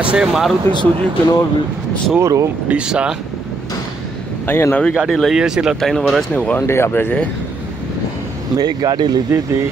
આ છે મારુતિ સુઝુકીનો શોરૂમ ડીસા. અહીંયા નવી ગાડી લઈએ છીએ એટલે 3 વર્ષની વોરંટી આપે છે. મેં એક ગાડી લીધી હતી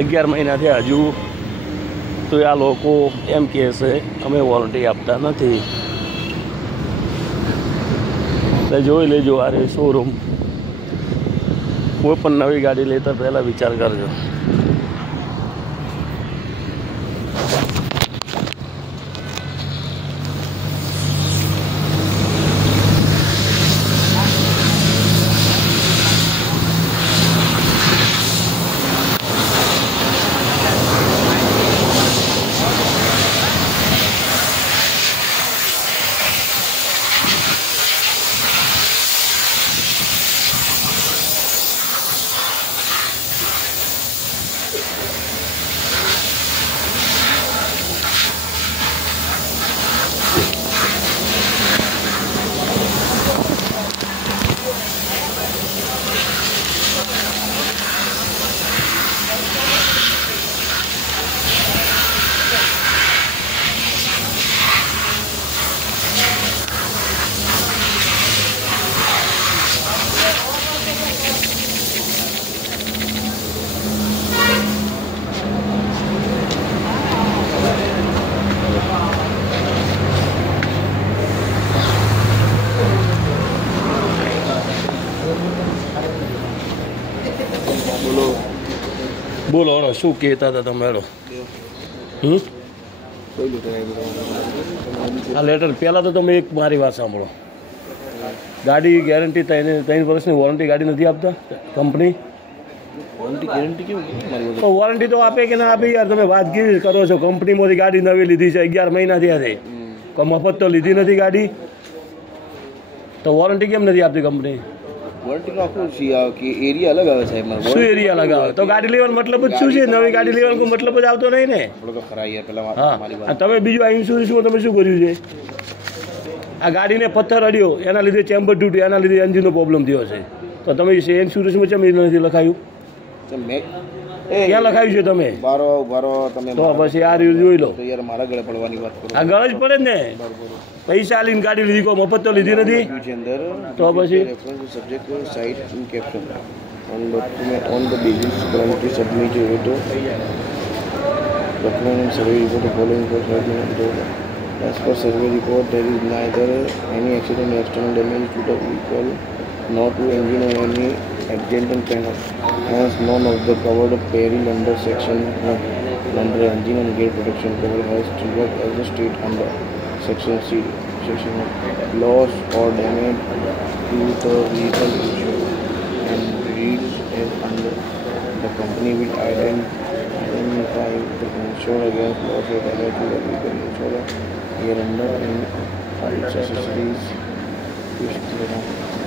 11 મહિનાથી, હજુ તો આ લોકો એમ કહે છે અમે વોરંટી આપતા નથી. એટલે જોઈ લેજો આ રે શોરૂમ. કોઈ પણ નવી ગાડી લેતા પહેલાં વિચાર કરજો. બોલો હળો, શું કહેતા હતા તમે? હળો. આ લેટર પહેલાં તો તમે એક મારી વાત સાંભળો. ગાડી ગેરંટી 3 વર્ષની વોરંટી ગાડી નથી આપતા કંપની? તો વોરંટી તો આપે કે ના આપે યાર? તમે વાત કેવી કરો છો? કંપનીમાંથી ગાડી નવી લીધી છે, 11 મહિના થયા છે, મફત તો લીધી નથી ગાડી, તો વોરંટી કેમ નથી આપતી કંપની? એરિયા અલગ આવે સાહેબ. શું એરિયા અલગ આવે? તો ગાડી લેવાનો મતલબ જ શું છે? નવી ગાડી લેવાનો કોઈ મતલબ જ આવતો નહીં ને. હા, તમે બીજું આ ઇન્સ્યોરન્સમાં તમે શું કર્યું છે? આ ગાડીને પથ્થર અડ્યો, એના લીધે ચેમ્બર તૂટ્યું, એના લીધે એન્જિનનો પ્રોબ્લેમ થયો છે, તો તમે ઇન્સ્યોરન્સમાં કેમ નથી લખાયું? ક્યાં લખાયું છે તમે? તો પછી આ જોઈ લો. મારા ગળે પડવાની વાત કરો. આ ગળ જ પડે ને. પૈસા આલીને ગાડી લીધી, કોઈ મફત તો લીધી નથી. તો પછી subject site in caption on document on the basis currently submitted document and survey report the following for as per survey report there is neither any accident or external damage to the vehicle nor to engine or any accidental panel. Hence none of the covered peril under section 1 under engine and gear protection cover has triggered as a state under section C section loss or damage to the vehicle issue and reads as under the company will identify the insurer against loss or damage to the vehicle insurer here under and its accessories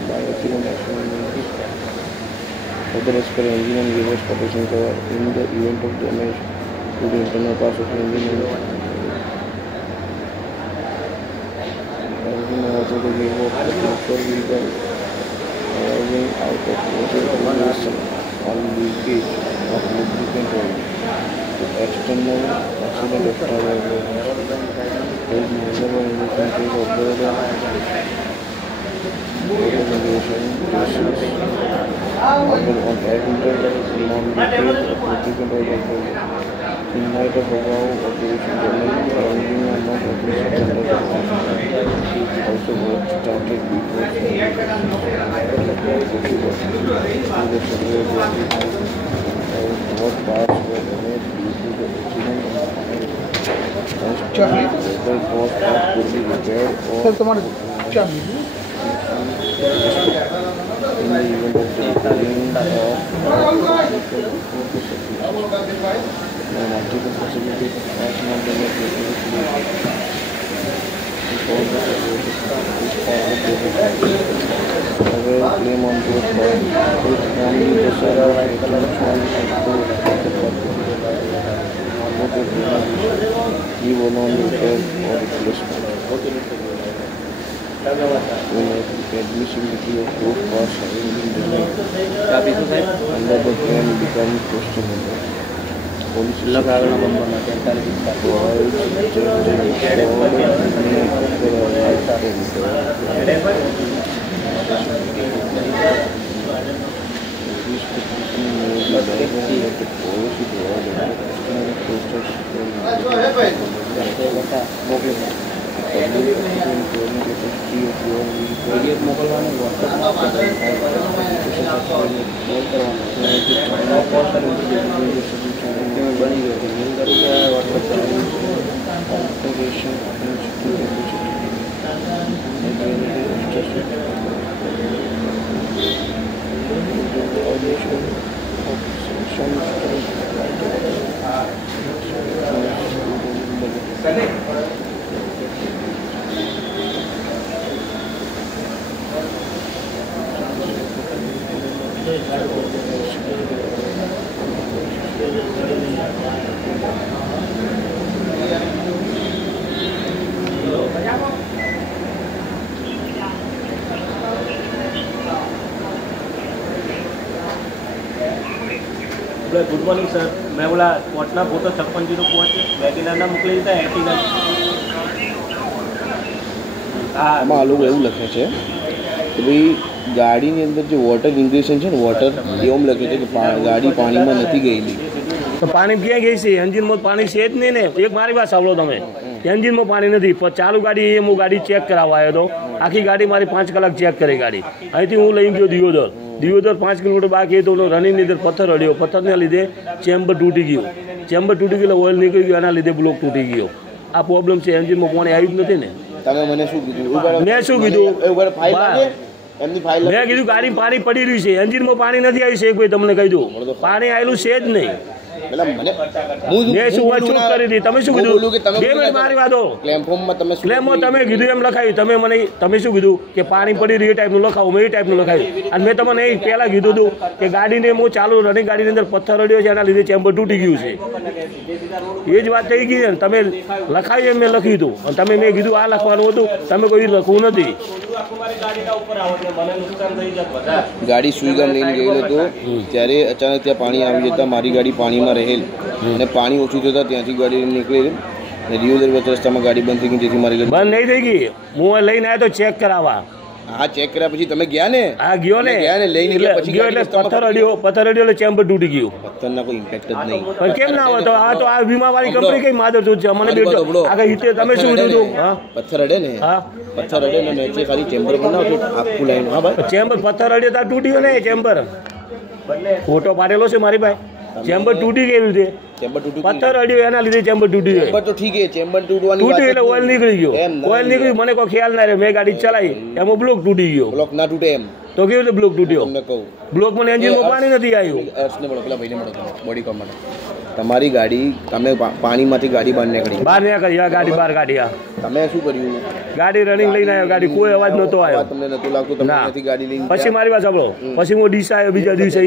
by accident accident other as per engine and gearbox protection cover in the event of damage to the internal parts of the engine also the gearbox of the motor vehicle arising out of motor combustion or leakage of lubricant oil to external accident external there is neither one indication case of the condition cases other on accident non-leakage of lubricant oil in light of above operation damage the engine are not operating under also work started before the survey what parts were damaged due to the accident and whether what part could be repaired or in the event of the repairing of multiple facilities has not been claim on both parts with only the seller he will not repair or replacement. Admissibility of both parts having been denied under the claim becomes questionable. Police લગાવેલો નંબરમાં 45 મોકલવાનું good morning sir, मैं बोला Patna photo 5605 webinar ना मोकली था एटीना આમાં આ લોકો એવું લખે છે કે ભાઈ ગાડીની અંદર જે વોટર ઇન્ગ્રેશન છે ને વોટર એવું લખે છે કે ગાડી પાણીમાં નથી ગયેલી. તો પાણી ક્યાં ગઈ છે? એન્જિનમાં પાણી છે જ નહીં ને. એક મારી વાત સાંભળો તમે, એન્જિનમાં પાણી નથી પણ ચાલુ ગાડી એ હું ગાડી ચેક કરાવવા આવ્યો હતો. આખી ગાડી મારી 5 કલાક ચેક કરી ગાડી. અહીંથી હું લઈ ગયો દિયોદર 5 કિલોમીટર બાકી તો રનિંગની અંદર પથ્થર અડ્યો. પથ્થરના લીધે ચેમ્બર તૂટી ગયું. ઓઇલ નીકળી ગયું, એના લીધે બ્લોક તૂટી ગયો. આ પ્રોબ્લેમ છે, એન્જિનમાં પાણી આવ્યું જ નથી ને. તમે મને શું કીધું? મેં શું કીધું? એમની ફાઇલ મેં કીધું ગાડી પાણી પડી રહ્યું છે, એન્જિનમાં પાણી નથી આવ્યું છે. કોઈ તમને કહી દઉં પાણી આવેલું છે જ નહીં. મેં શું ચૂક કરી હતી? તમે શું કીધું? 2 મિનિટ મારી વાતો. ક્લેમમાં તમે કીધું એમ લખાયું. તમે શું કીધું કે પાણી પડી રહ્યું એ ટાઈપનું લખાવું? મેં એ ટાઈપનું લખાયું. અને મેં તમને એ પહેલાં કીધું હતું કે ગાડીને હું ચાલુ રનિંગ ગાડીની અંદર પથ્થર અડ્યો છે, એના લીધે ચેમ્બર તૂટી ગયું છે. એ જ વાત થઈ ગઈ છે ને. તમે લખાયું એમ મેં લખ્યું હતું અને તમે મેં કીધું આ લખવાનું હતું, તમે કોઈ લખવું નથી. ગાડી સુઈગામ લઈને ગયેલો હતો ત્યારે અચાનક ત્યાં પાણી આવી જતા મારી ગાડી પાણીમાં રહેલ અને પાણી ઓછું થતા ત્યાંથી ગાડી નીકળેલી અને દિયોદર વચ્ચે રસ્તામાં ગાડી બંધ થઈ ગઈ. જેથી મારી ગાડી બંધ નહીં થઈ ગઈ. હું લઈને આવ્યો તો ચેક કરાવવા. હા, ચેક કર્યા પછી તમે ગયા ને? હા, ગયો ને લઈને પછી ગયો એટલે પથ્થર અડ્યો એટલે ચેમ્બર તૂટી ગયું. પથ્થરના કોઈ ઇમ્પેક્ટ જ નહીં. પણ કેમ ના હોય? તો આ વીમા વાળી કંપની કઈ માધર છે? મને આગળ હિતે તમે શું કીધું? હા, પથ્થર અડે ને? હા, પથ્થર અડે ને એટલે ખાલી ચેમ્બર બનાવો આખું લાઈન. હા ભાઈ, ચેમ્બર પથ્થર અડ્યો તો તૂટી ગયો ને ચેમ્બર. ફોટો પાડેલો છે મારી પાસે. ચેમ્બર તૂટી ગયું છે. પથ્થર અડ્યો એના લીધે ચેમ્બર તૂટી ગયો. તો ઠીક છે, ચેમ્બર તૂટવાની તૂટ્યું એટલે ઓઇલ નીકળી ગયો. ઓઇલ નીકળ્યું મને કોઈ ખ્યાલ ના રહ્યો. મેં ગાડી ચલાવી એમાં બ્લોક તૂટી ગયો. બ્લોક ના તૂટે એમ તો કેવી રીતે બ્લોક તૂટ્યો? તમને કહું, બ્લોક મને એન્જિનમાં પાણી નથી આવ્યું. પેલા ભાઈને મળો, બોડી કોમ માટે તમારી ગાડી તમે પાણીમાંથી ગાડી બહાર નીકળી ગાડી બહાર કાઢી. તમે શું કર્યું? ગાડી રનિંગ લઈને આવ્યો. ગાડી કોઈ અવાજ નતો આવ્યો. તમને નતું લાગતું તમે ત્યાંથી ગાડી લઈને? પછી મારી વાત સાંભળો. પછી હું ડીસા આવ્યો બીજા દિવસે.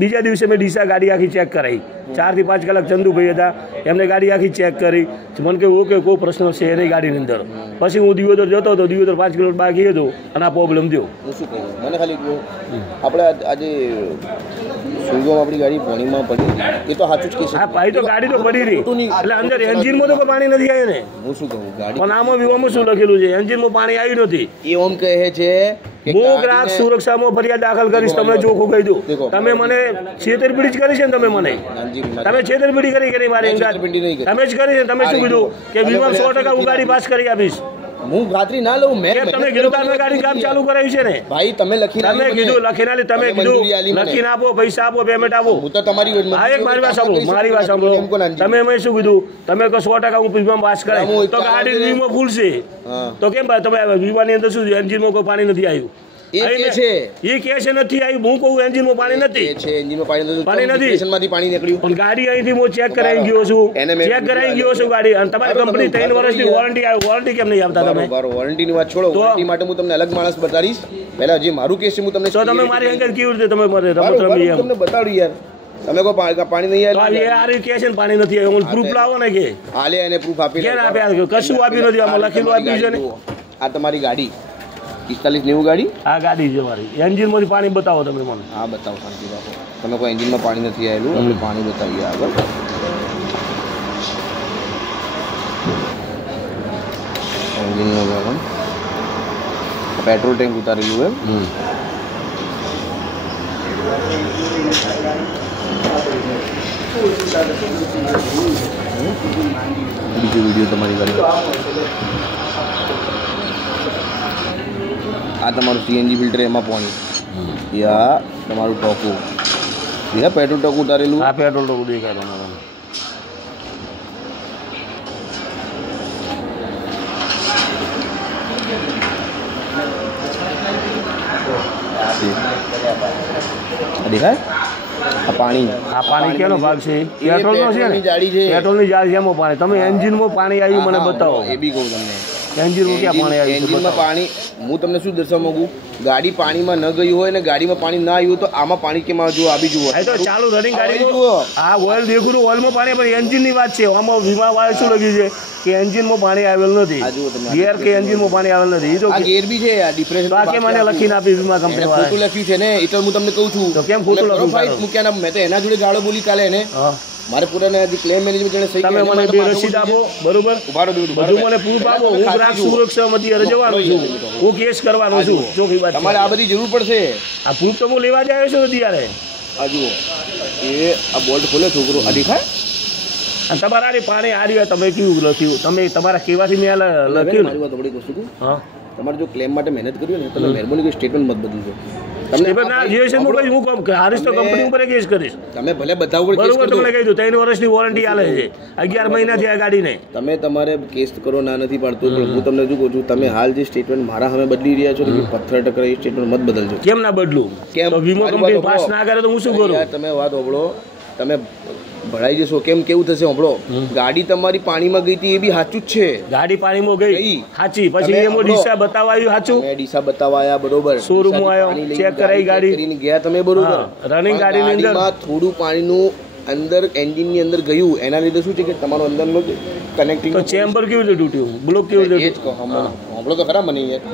બીજા દિવસે મેં ડીસા ગાડી આખી ચેક કરાવી. 4 થી 5 કલાક ચંદુભાઈ હતા, એમને ગાડી આખી ચેક કરી. મને કહ્યું ઓકે, કોઈ પ્રશ્ન છે નહીં ગાડીની અંદર. પછી હું દિયોદર જતો હતો. દિયોદર 5 કિલોમીટર બાકી હતું અને આ પ્રોબ્લેમ થયો. હું શું કહું, મને ખાલી આપણે આજે સુઈગામ આપણી ગાડી પાણીમાં પડી એ તો સાચું જ કહેશે. હા ભાઈ, તો ગાડી તો પડી રહી એટલે અંદર એન્જિનમાં તો પાણી નથી આવ્યું ને. હું શું કહું, ગાડી પણ આમાં વિવામાં શું લખેલું છે? એન્જિનમાં પાણી આવ્યું નથી. એ ઓમ કહે છે હું ગ્રાહક સુરક્ષામાં ફરિયાદ દાખલ કરીશ. તમને ચોખ્ખું કહી દઉં, તમે મને છેતરપિંડી જ કરી છે ને. તમે છેતરપિંડી કરી કે નહીં મારી અંગાત? તમે જ કરી છે. તમે શું કીધું કે વીમા 100% હું ગાડી પાસ કરી આપીશ? હું ખાતરી ના લઉં. મેં તમે કીધું તમે ગાડી કામ ચાલુ કરાવ્યું છે ને ભાઈ? તમે લખીને તમે કીધું લખીને આપો, પૈસા આપો, પેમેન્ટ આપો. હું તો તમારી હા, એક મારી વાત સાંભળો. તમે મેં શું કીધું? તમે કહો 100% હું વીમા પાસ કરાય તો ગાડી વીમો ખુલશે. તો કેમ તમે વીમાની અંદર શું એન્જિનમાં કોઈ પાણી નથી આવ્યું? એ કે છે નથી આવ્યું. હું કહું એન્જિનમાં પાણી નથી. પાણી નથી. પાણી નીકળ્યું. પણ ગાડી અહીંથી હું ચેક કરાવી ગયો છું. ગાડી. અને તમારી કંપની 3 વર્ષની વોરંટી આવી. વોરંટી કેમ નહીં આપતા તમે? વોરંટીની વાત છોડો. વોરંટી માટે હું તમને અલગ માણસ બતાડીશ. પહેલા જે મારું કેસ છે હું તમને. તો તમે મારી અંગત કેવી રીતે તમે તમને બતાડું યાર. તમે કહો પાણી નહીં આવ્યું કે છે પાણી નથી આવ્યું. પ્રૂફ લાવો ને કે હાલે એને પ્રૂફ આપી આપ્યા. કશું આપ્યું નથી. આમાં લખેલું આપ્યું છે ને. આ તમારી ગાડી 45-90 ગાડી આ ગાડી છે મારી. એન્જિનમાંથી પાણી બતાવો તમે મને. હા બતાવો શાંતિ બાપુ. તમે કોઈ એન્જિનમાં પાણી નથી આવેલું, આપણે પાણી બતાવીએ આગળ. એન્જિનનું બરાબર પેટ્રોલ ટેન્ક ઉતારેલું એમ. બીજો વિડીયો તમારી ગાડી. આ તમારું સીએનજી ફિલ્ટર એમાં પાણી. યા તમારું ટોકું યા પેટ્રોલ ટોકું ઉતારેલું. આ પેટ્રોલ ટોકું દેખાય તમારે. દેખાય આ પાણી. આ પાણી કેનો ભાગ છે? પેટ્રોલનો છે ને? પેટ્રોલની જાળી છે એમાં પાણી. તમે એન્જિનમાં પાણી આવ્યું મને બતાવો. એ બી કહું તમને. એન્જિનમાં ક્યાં પાણી આવ્યું? એન્જિનમાં પાણી હું તમને શું દર્શાવવા માંગુ, ગાડી પાણીમાં ન ગઈ હોય ને ગાડીમાં પાણી ના આવ્યું તો આમાં પાણી કેમ જુઓ, આ બી જુઓ. તો ચાલુ રનિંગ ગાડી જુઓ. આ ઓઇલ દેખું ઓઇલમાં પાણી, પણ એન્જિનની વાત છે. આમાં વીમા વાળા શું લખ્યું છે કે એન્જિનમાં પાણી આવેલ નથી. ગેર કે એન્જિનમાં પાણી આવેલ નથી. એ તો ગેર બી છે. આ ડિફરન્સ તો આ કેમ મને લખીને આપી વીમા કંપની વાળા? ખોટું લખ્યું છે ને એટલે હું તમને કહું છું. તો કેમ ખોટું લખ્યું? મૂક્યા મેં તો એના જોડે ગાળો બોલી કાલે એને. મારે પૂરા ક્લેમ મેનેજમેન્ટ જેને સહી તમે મને બે રસીદ આપો, બરોબર? બધું મને પ્રૂફ આપો. હું ગ્રાહક સુરક્ષામાંથી અરે જવાનો છું, હું કેસ કરવાનો છું. ચોખ્ખી વાત. તમારે આ બધી જરૂર પડશે. આ પ્રૂફ તો હું લેવા જ આવ્યો છું અત્યારે. આ જુઓ એ આ બોલ્ટ ખોલે છોકરો. આ દેખાય? અને તમારા પાણી આ રહ્યા તમે કેવું લખ્યું? તમે તમારા કેવાથી મેં લખ્યું. મારી વાત થોડી વસ્તુ કહું. હા, તમારે જો ક્લેમ માટે મહેનત કરવી ને તમે મહેરબાની કરી સ્ટેટમેન્ટ મત બદલજો. તમને હારીશ તો કંપની ઉપર કેસ કરીશ. તમે ભલે બધા ઉપર કેસ બરોબર, કરો. તમને કહી દઉં 3 વર્ષની વોરંટી આલે છે. 11 મહિના થયા ગાડીને. તમે તમારે કેસ કરો ના નથી પાડતો, પણ હું તમને શું કહું છું, તમે હાલ જે સ્ટેટમેન્ટ મારા સામે બદલી રહ્યા છો પથ્થર ટકર એ સ્ટેટમેન્ટ મત બદલજો. કેમ ના બદલું? કેમ? તો વીમો કંપની પાસ ના કરે તો હું શું કરું? તમે વાત સાંભળો, તમે ભરાઈ જશો. કેમ કેવું થશે સાંભળો, ગાડી તમારી પાણીમાં ગઈ હતી એ બી સાચું જ છે. ગાડી પાણીમાં ગઈ સાચી, પછી એમાં ડીસા બતાવવા આવ્યું સાચું. મેં ડીસા બતાવવા આવ્યા બરોબર. શોરૂમ આવ્યો, ચેક કરાઈ ગાડી કરીને ગયા તમે બરોબર. રનિંગ ગાડીની અંદર થોડું પાણીનું અંદર એન્જિનની અંદર ગયું, એના લીધે શું છે કે તમારો અંદરનો કનેક્ટિંગ. તો ચેમ્બર કેવી રીતે તૂટ્યું? બ્લોક કેવી રીતે? એ જ કહો સાંભળો તો ખરા મને યાર.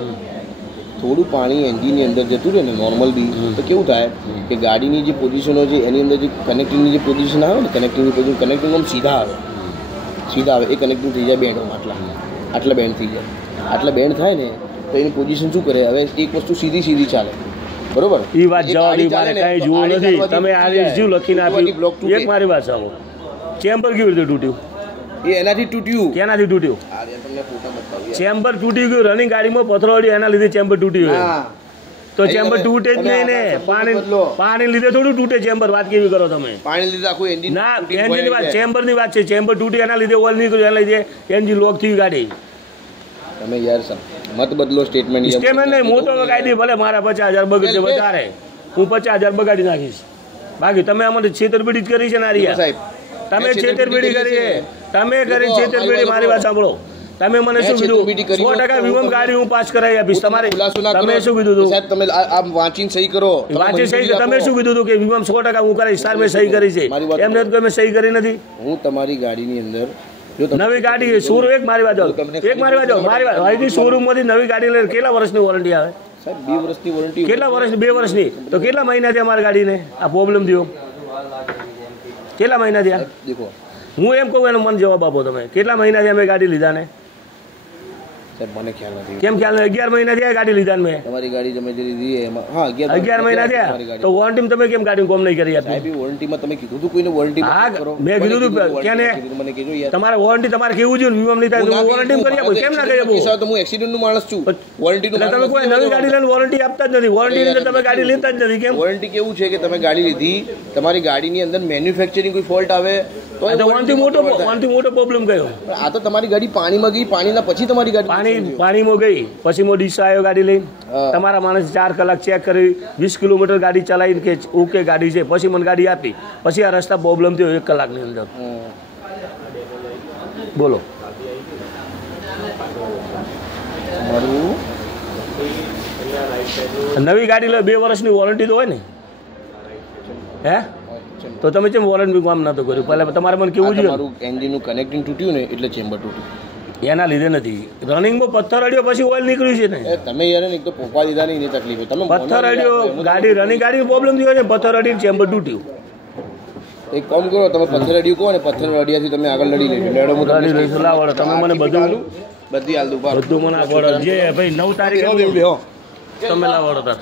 થોડું પાણી એન્જિનની અંદર જતું રહે ને નોર્મલ બી તો કેવું થાય કે ગાડીની જે પોઝિશનો છે એની અંદર જે કનેક્ટિંગની જે પોઝિશન આવે ને કનેક્ટિંગની પોઝિશન કનેક્ટિંગ આમ સીધા આવે એ કનેક્ટિંગ થઈ જાય બેન્ડમાં. આટલા બેન્ડ થઈ જાય. આટલા બેન્ડ થાય ને તો એની પોઝિશન શું કરે, હવે એક વસ્તુ સીધી ચાલે બરોબર. એ વાત જવાની મારે કઈ જોવું નથી. તમે આ શું લખીને આપ્યું? એક મારી વાત સાંભળો, ચેમ્બર કેવી રીતે તૂટ્યું? એ એનાથી તૂટ્યું. કેનાથી તૂટ્યું? તમને ફોટા બતાવીએ. ચેમ્બર તૂટી ગયું. રનિંગ ગાડીમાં પથરો અડ્યો એના લીધે ચેમ્બર તૂટી ગયું. તો ચેમ્બર તૂટે જ નહીં ને. પાણી લીધે થોડું તૂટે ચેમ્બર. વાત કેવી કરો તમે? પાણી લીધે આખું એન્જિન. ના, એન્જિનની વાત, ચેમ્બરની વાત છે. ચેમ્બર તૂટી એના લીધે ઓઇલ નીકળ્યું, એના લીધે એન્જિન લોક થયું ગાડી. તમે યાર મત બદલો સ્ટેટમેન્ટ. નહીં, હું તો કાઢી ભલે મારા 50,000 બગડે વધારે, હું 50,000 બગાડી નાખીશ. બાકી તમે અમને છેતરપિંડી કરી છે નારિયા સાહેબ. તમે છેતરપિંડી કરી છે. તમે કરી છેતરપિંડી. મારી વાત સાંભળો, તમે મને શું કીધું? 100% વીમો ગાડી હું પાસ કરાવી આપીશ. તમારે તમે શું કીધું હતું? સાહેબ તમે આ વાંચીને સહી કરો. વાંચી સહી. તમે શું કીધું હતું કે વીમો 100% હું કરાવીશ? સાહેબ મેં સહી કરી છે. એમને તો મેં સહી કરી નથી. હું તમારી ગાડીની અંદર નવી ગાડી શોરૂમ. એક મારી વાત મારી વાત શોરૂમ માંથી નવી ગાડી લઈને કેટલા વર્ષની વોરંટી આવે? સાહેબ 2 વર્ષની વોરંટી. કેટલા વર્ષની? 2 વર્ષની. તો કેટલા મહિના થયા અમારી ગાડીને આ પ્રોબ્લેમ થયો? કેટલા મહિના થયા? દેખો હું એમ કહું એનો મને જવાબ આપો તમે. કેટલા મહિના થયા મેં ગાડી લીધા ને? સાહેબ મને ખ્યાલ નથી. કેમ ખ્યાલ નથી? 11 મહિના થયા ગાડી લીધા મેં. તમારી ગાડી તમે જે લીધી એમાં હા 11 મહિના થયા. તો વોરંટી તમે કેમ ગાડી કોમ નહીં કરી આપી? સાહેબ વોરંટીમાં તમે કીધું હતું કોઈને વોરંટી કરો. મેં કીધું હતું કેને મને કહેજો યાર. તમારે વોરંટી તમારે કેવું જોઈએ વીમો નહીં થાય તો વોરંટી કરી આપો. કેમ ના કરી આપો? તો હું એક્સિડન્ટ નું માણસ છું. વોરંટી નું તમે કોઈ નવી ગાડી લઈને વોરંટી આપતા જ નથી. વોરંટી ની તમે ગાડી લેતા જ નથી. કેમ? વોરંટી કેવું છે કે તમે ગાડી લીધી, તમારી ગાડીની અંદર મેન્યુફેક્ચરિંગ કોઈ ફોલ્ટ આવે તો વોરંટી મોટો પ્રોબ્લેમ કયો? આ તો તમારી ગાડી પાણીમાં ગઈ, પાણીના પછી તમારી ગાડી પાણીમાં ગઈ, પછી મો ડીસા આવ્યો ગાડી લઈને. તમારા માણસ 4 કલાક ચેક કરી 20 કિલોમીટર ગાડી ચલાવી કે ઓકે ગાડી છે, પછી મને ગાડી આપી. પછી આ રસ્તા પ્રોબ્લેમ થયો 1 કલાકની અંદર. બોલો. નવી ગાડી લે 2 વર્ષની વોરંટી તો હોય ને. હે તો તમે કેમ વોરંટી કામ નતો કર્યું? પહેલા તમારે મને કેવું જોઈએ? તમારું એન્જિનનું કનેક્ટિંગ તૂટ્યું ને એટલે ચેમ્બર તૂટ્યું. એના લીધે નથી. રનિંગમાં પથ્થર અડ્યો પછી ઓઇલ નીકળ્યું છે ને. તમે યાર એક તો પોપા દીધા નહીં એની તકલીફ તમે પથ્થર અડ્યો ગાડી રનિંગ ગાડી પ્રોબ્લેમ થયો છે. પથ્થર અડીને ચેમ્બર તૂટ્યું. એક કામ કરો તમે પથ્થર અડ્યું કહો ને પથ્થર અડ્યાથી તમે આગળ લડી લેજો. ગાડી લઈશું લાવો તમે મને બધું બધી હાલ દઉં બધું મને આપો જે ભાઈ 9 તારીખે તમે લાવો તાર